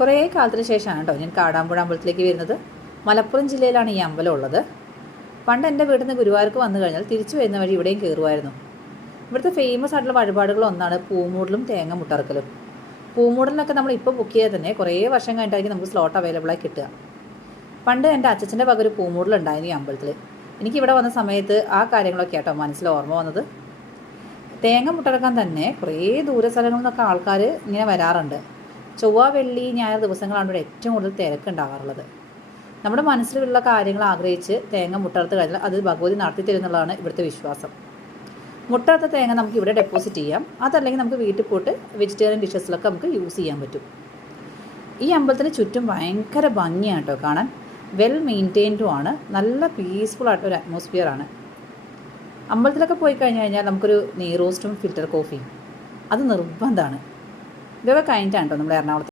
കുറേ കാലത്തിന് ശേഷമാണ് കേട്ടോ ഞാൻ കാടാമ്പുഴ അമ്പലത്തിലേക്ക് വരുന്നത്. മലപ്പുറം ജില്ലയിലാണ് ഈ അമ്പലം ഉള്ളത്. പണ്ട് എൻ്റെ വീട്ടിൽ നിന്ന് ഗുരുവായൂർക്ക് വന്നു കഴിഞ്ഞാൽ തിരിച്ചു വരുന്ന വഴി ഇവിടെയും കയറുമായിരുന്നു. ഇവിടുത്തെ ഫേമസ് ആയിട്ടുള്ള വഴിപാടുകളൊന്നാണ് പൂമൂടലും തേങ്ങ മുട്ടറക്കലും. പൂമൂടലിനൊക്കെ നമ്മൾ ഇപ്പോൾ ബുക്ക് ചെയ്താൽ തന്നെ കുറേ വർഷം കഴിഞ്ഞിട്ടായിരിക്കും നമുക്ക് സ്ലോട്ട് അവൈലബിളായി കിട്ടുക. പണ്ട് എൻ്റെ അച്ഛൻ്റെ വക ഒരു പൂമൂടലുണ്ടായിരുന്നു ഈ അമ്പലത്തിൽ. എനിക്കിവിടെ വന്ന സമയത്ത് ആ കാര്യങ്ങളൊക്കെ കേട്ടോ മനസ്സിൽ ഓർമ്മ വന്നത്. തേങ്ങ മുട്ടറക്കാൻ തന്നെ കുറേ ദൂര സ്ഥലങ്ങളിൽ നിന്നൊക്കെ ആൾക്കാർ ഇങ്ങനെ വരാറുണ്ട്. ചൊവ്വ, വെള്ളി, ഞായർ ദിവസങ്ങളാണ് ഇവിടെ ഏറ്റവും കൂടുതൽ തിരക്കുണ്ടാകാറുള്ളത്. നമ്മുടെ മനസ്സിലുള്ള കാര്യങ്ങൾ ആഗ്രഹിച്ച് തേങ്ങ മുട്ടറുത്ത് കഴിഞ്ഞാൽ അത് ഭഗവതി നടത്തി തരുന്നുള്ളതാണ് ഇവിടുത്തെ വിശ്വാസം. മുട്ടറുത്ത തേങ്ങ നമുക്ക് ഇവിടെ ഡെപ്പോസിറ്റ് ചെയ്യാം. അതല്ലെങ്കിൽ നമുക്ക് വീട്ടിൽ പോയിട്ട് വെജിറ്റേറിയൻ ഡിഷസിലൊക്കെ നമുക്ക് യൂസ് ചെയ്യാൻ പറ്റും. ഈ അമ്പലത്തിന് ചുറ്റും ഭയങ്കര ഭംഗിയാണ് കേട്ടോ കാണാൻ. വെൽ മെയിൻറ്റെയിൻഡും ആണ്. നല്ല പീസ്ഫുൾ ആയിട്ടൊരു അറ്റ്മോസ്ഫിയറാണ്. അമ്പലത്തിലൊക്കെ പോയി കഴിഞ്ഞാൽ നമുക്കൊരു നെയ് റോസ്റ്റും ഫിൽറ്റർ കോഫിയും അത് നിർബന്ധമാണ്. ഇതൊക്കെ കഴിഞ്ഞിട്ടാണ് കേട്ടോ നമ്മൾ എറണാകുളത്ത്